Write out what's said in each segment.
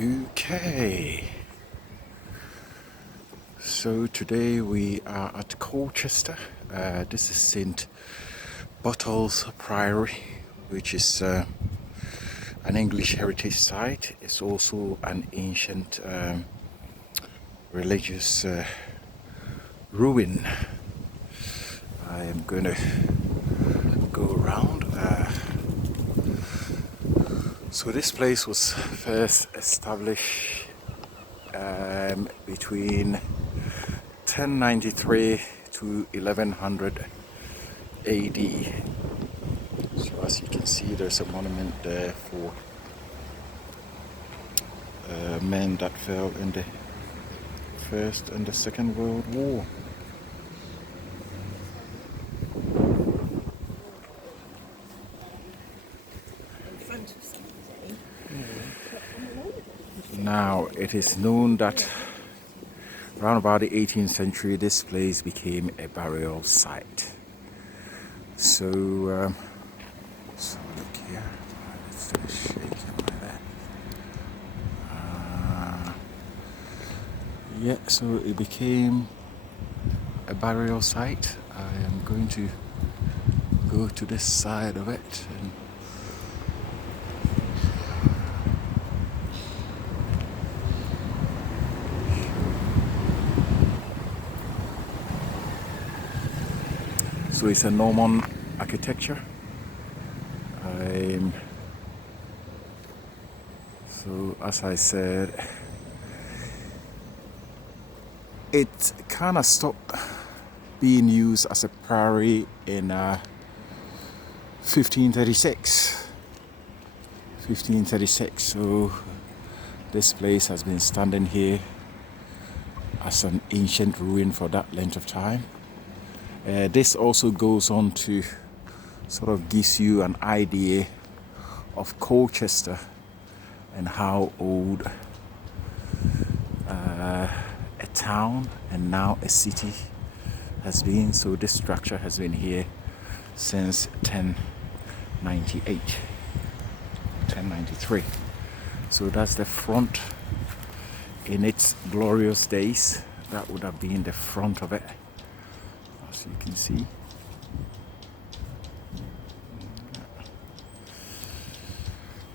Okay, so today we are at Colchester. This is St. Botolph's Priory, which is an English heritage site. It's also an ancient religious ruin. I am going to go around. So this place was first established between 1093 to 1100 AD. So as you can see, there's a monument there for men that fell in the First and the Second World War. Now, it is known that around about the 18th century, this place became a burial site. So look here. It's just shaking like that. Yeah, so it became a burial site. I am going to go to this side of it and so it's a Norman architecture. So as I said, it kind of stopped being used as a priory in 1536. So this place has been standing here as an ancient ruin for that length of time. This also goes on to sort of gives you an idea of Colchester and how old a town and now a city has been. So this structure has been here since 1093. So that's the front in its glorious days. That would have been the front of it, as you can see.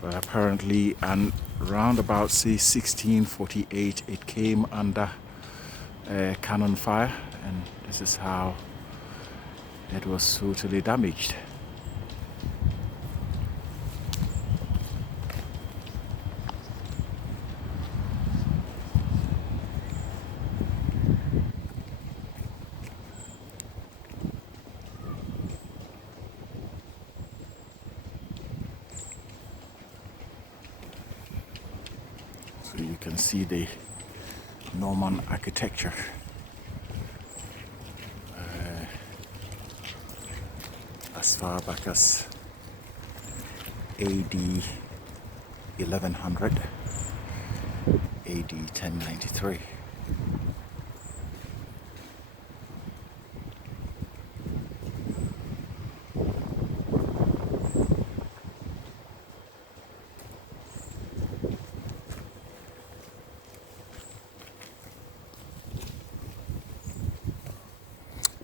But apparently, and round about say 1648, it came under cannon fire, and this is how it was totally damaged. So you can see the Norman architecture. As far back as AD 1100, AD 1093.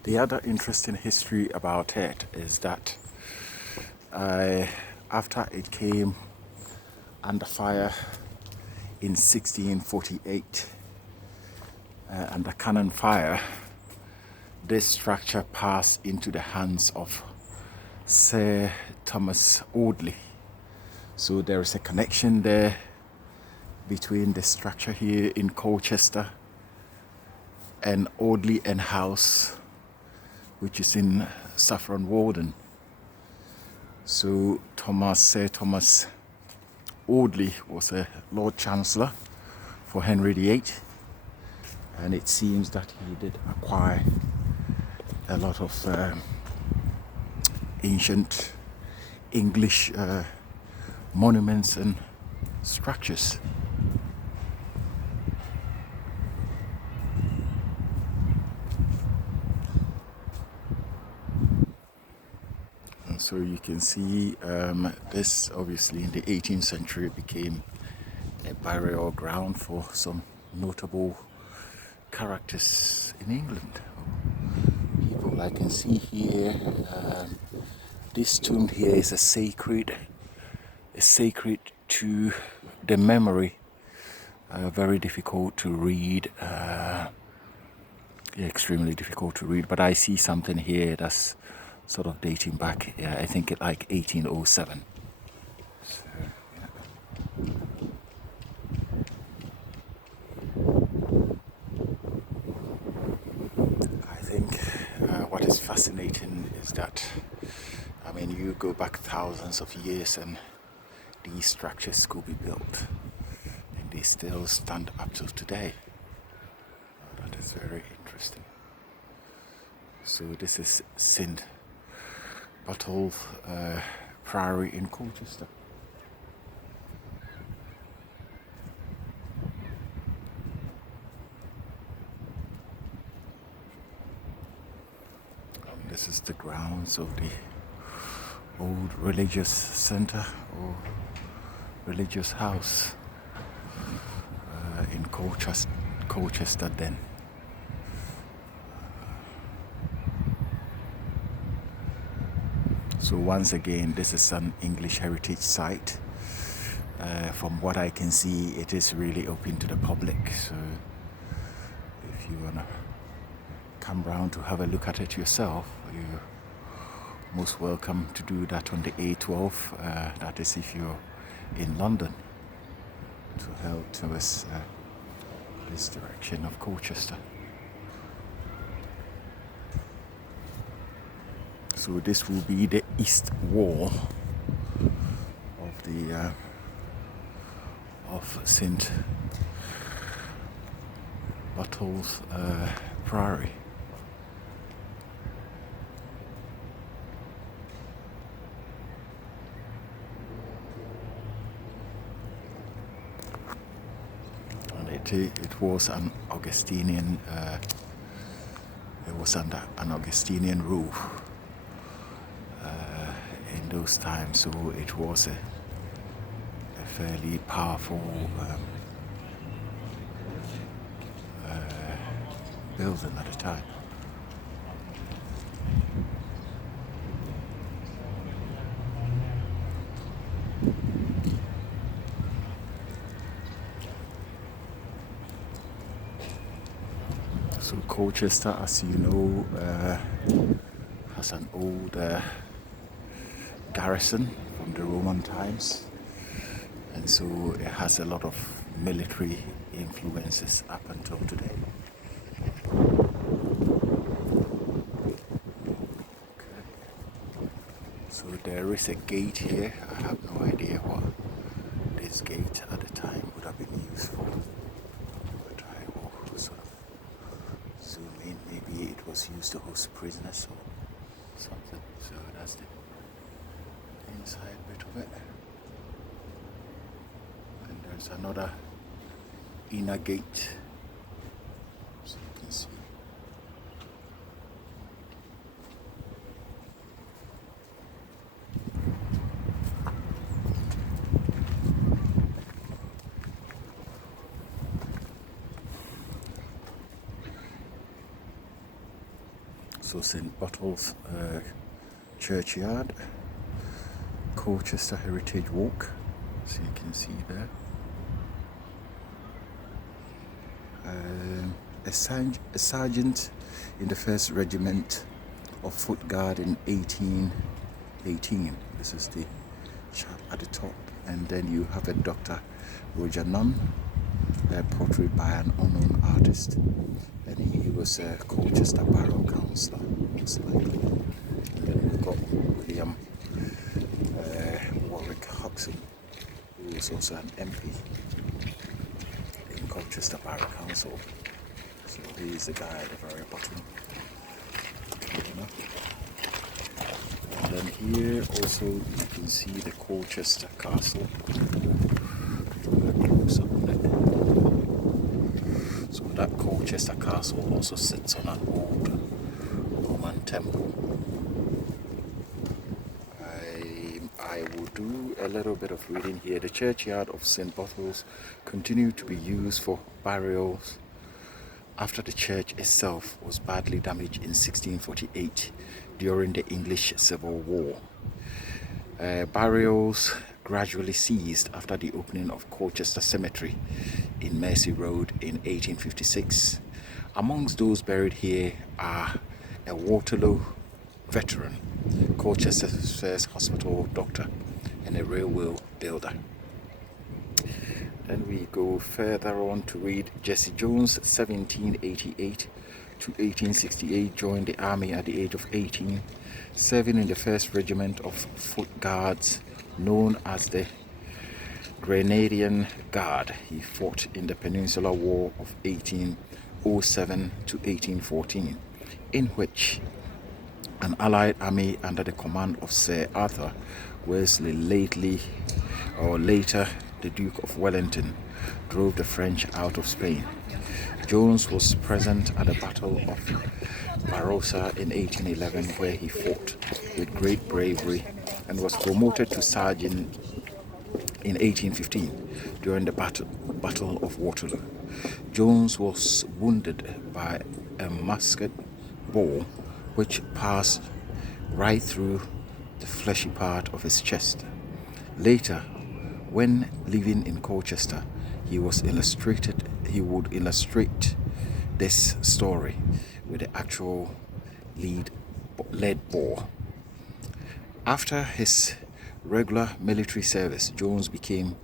The other interesting history about it is that after it came under fire in 1648, under cannon fire, this structure passed into the hands of Sir Thomas Audley. So there is a connection there between the structure here in Colchester and Audley End House, which is in Saffron Walden. So Sir Thomas Audley was a Lord Chancellor for Henry VIII, and it seems that he did acquire a lot of ancient English monuments and structures. So you can see this obviously in the 18th century became a burial ground for some notable characters in England. People I can see here. This tomb here is sacred to the memory. Very difficult to read. Extremely difficult to read. But I see something here that's sort of dating back. I think it like 1807. So, yeah. I think what is fascinating is that, I mean, you go back thousands of years and these structures could be built and they still stand up to today. That is very interesting. So this is St. Botolph Priory in Colchester. This is the grounds of the old religious center or religious house in Colchester then. So once again, this is an English heritage site. From what I can see, it is really open to the public. So if you wanna come round to have a look at it yourself, you're most welcome to do that on the A12. That is if you're in London, to head towards this direction of Colchester. So this will be the east wall of the of St. Botolph Priory. And it was an Augustinian. It was under an Augustinian rule in those times, so it was a fairly powerful building at the time. So Colchester, as you know, has an old garrison from the Roman times, and so it has a lot of military influences up until today. Okay. So there is a gate here. I have no idea what this gate at the time would have been used for, but I will sort of zoom in. Maybe it was used to host prisoners or something. So that's the inside bit of it. And there's another inner gate, so you can see. So St. Botolph Churchyard, Colchester Heritage Walk, so you can see there. A sergeant in the 1st Regiment of Foot Guard in 1818. This is the chap at the top, and then you have a Dr. Roger Nunn, portrayed by an unknown artist, and he was a Colchester Borough Councillor, most likely. And then we've got William Warwick Hodgson, who was also an MP in Colchester Borough Council. So he's the guy at the very bottom. And then here also you can see the Colchester Castle. Close up on it. So that Colchester Castle also sits on an old Roman temple. I will do a little bit of reading here. The churchyard of St. Botolph continued to be used for burials after the church itself was badly damaged in 1648 during the English Civil War. Burials gradually ceased after the opening of Colchester Cemetery in Mersey Road in 1856. Amongst those buried here are a Waterloo veteran, Colchester's first hospital doctor, and a railway builder. Then we go further on to read Jesse Jones, 1788 to 1868, joined the army at the age of 18, serving in the 1st Regiment of Foot Guards, known as the Grenadian Guard. He fought in the Peninsular War of 1807 to 1814, in which an Allied army under the command of Sir Arthur Wellesley, later the Duke of Wellington, drove the French out of Spain. Jones was present at the Battle of Barossa in 1811, where he fought with great bravery and was promoted to sergeant in 1815 during the Battle of Waterloo. Jones was wounded by a musket ball which passed right through the fleshy part of his chest. Later, when living in Colchester, he would illustrate this story with the actual lead bore. After his regular military service, Jones became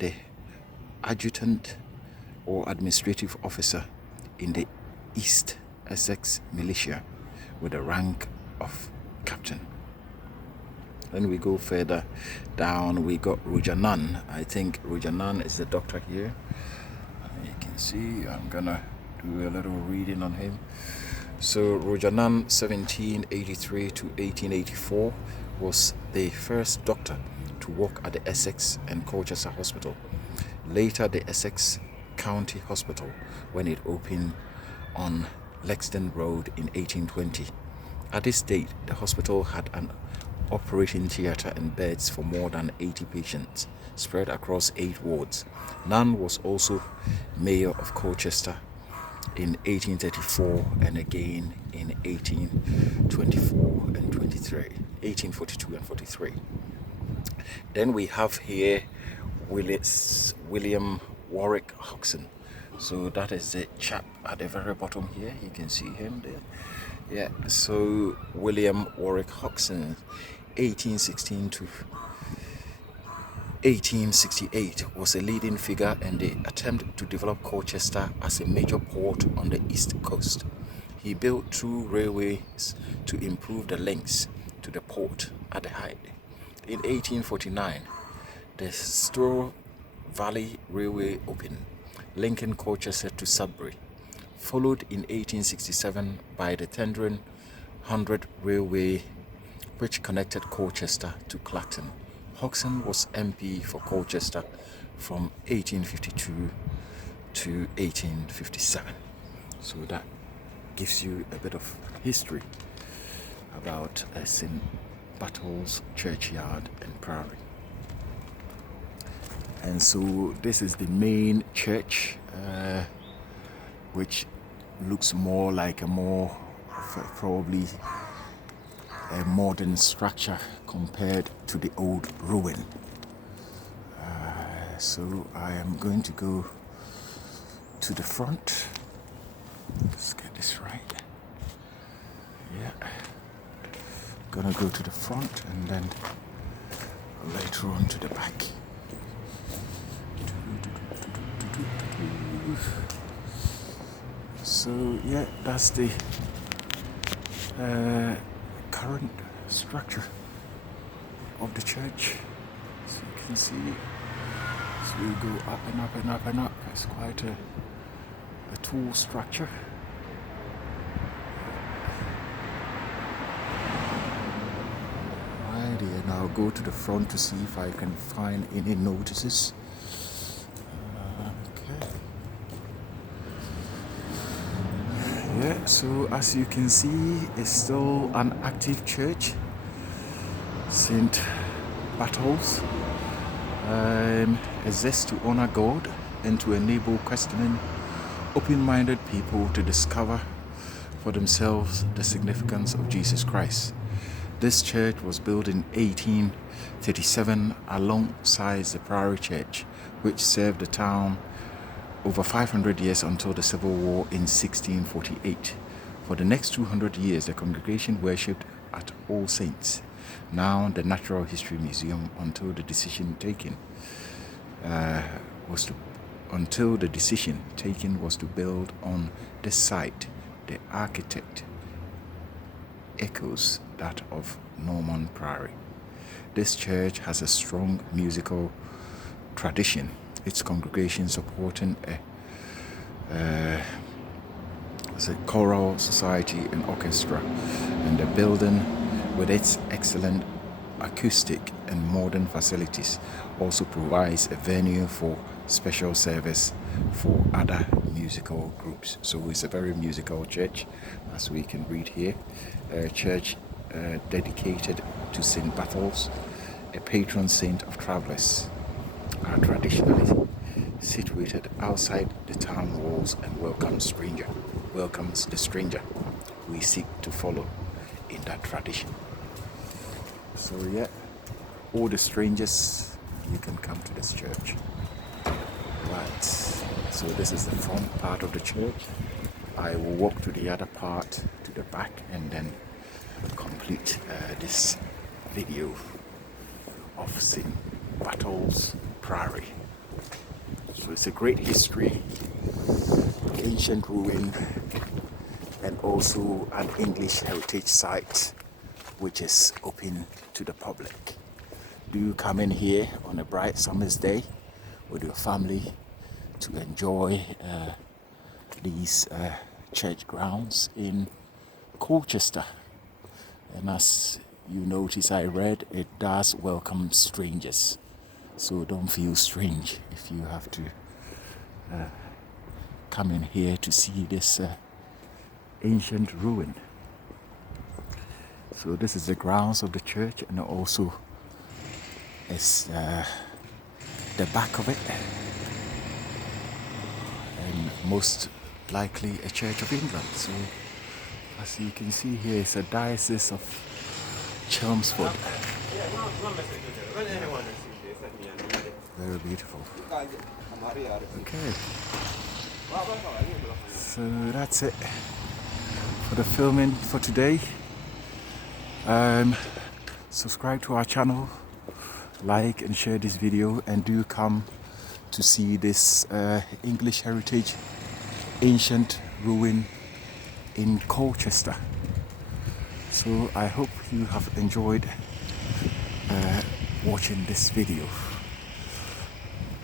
the adjutant or administrative officer in the East Essex militia with the rank of captain. Then we go further down, we got Roger Nunn. I think Roger Nunn is the doctor here. You can see, I'm gonna do a little reading on him. So Roger Nunn, 1783 to 1884, was the first doctor to work at the Essex and Colchester Hospital, later the Essex County Hospital, when it opened on Lexden Road in 1820. At this date, the hospital had an operating theatre and beds for more than 80 patients spread across 8 wards. Nunn was also mayor of Colchester in 1834 and again in 1842 and 43. Then we have here William Warwick Hodgson. So that is the chap at the very bottom here. You can see him there. Yeah, so William Warwick Hodgson, 1816 to 1868, was a leading figure in the attempt to develop Colchester as a major port on the east coast. He built 2 railways to improve the links to the port at the height. In 1849, the Stour Valley Railway opened, linking Colchester to Sudbury, followed in 1867 by the Tendring 100 Railway, which connected Colchester to Clacton. Hodgson was MP for Colchester from 1852 to 1857. So that gives you a bit of history about St. Botolph's churchyard and Priory. And so this is the main church, which looks more like probably a modern structure compared to the old ruin. So I am going to go to the front. Let's get this right. Yeah. Gonna go to the front and then later on to the back. So yeah, that's the current structure of the church. So you can see, so we go up and up and up and up. It's quite a tall structure. Alrighty, and I'll go to the front to see if I can find any notices. Yeah, so as you can see, it's still an active church, St. Botolph's. religion exists to honor God and to enable questioning, open-minded people to discover for themselves the significance of Jesus Christ. This church was built in 1837 alongside the Priory Church, which served the town over 500 years until the Civil War in 1648. For the next 200 years, the congregation worshipped at All Saints, now the Natural History Museum, until the decision taken was to build on this site. The architect echoes that of Norman Priory. This church has a strong musical tradition, its congregation supporting a choral society and orchestra, and the building with its excellent acoustic and modern facilities also provides a venue for special service for other musical groups. So it's a very musical church, as we can read here. A church dedicated to St. Botolph, a patron saint of travelers, are traditionally situated outside the town walls and welcomes the stranger we seek to follow in that tradition. So yeah, all the strangers, you can come to this church. Right, so this is the front part of the church. I will walk to the other part, to the back, and then complete this video of St. Botolph's Priory. So it's a great history, ancient ruin, and also an English heritage site which is open to the public. Do come in here on a bright summer's day with your family to enjoy these church grounds in Colchester. And as you notice, I read, it does welcome strangers. So don't feel strange if you have to come in here to see this ancient ruin. So this is the grounds of the church, and also is the back of it, and most likely a Church of England. So as you can see here, it's a diocese of Chelmsford. Very beautiful. Okay, so that's it for the filming for today. Subscribe to our channel, like and share this video, and do come to see this English heritage ancient ruin in Colchester. So I hope you have enjoyed watching this video.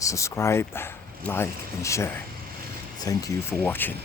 Subscribe, like and share. Thank you for watching.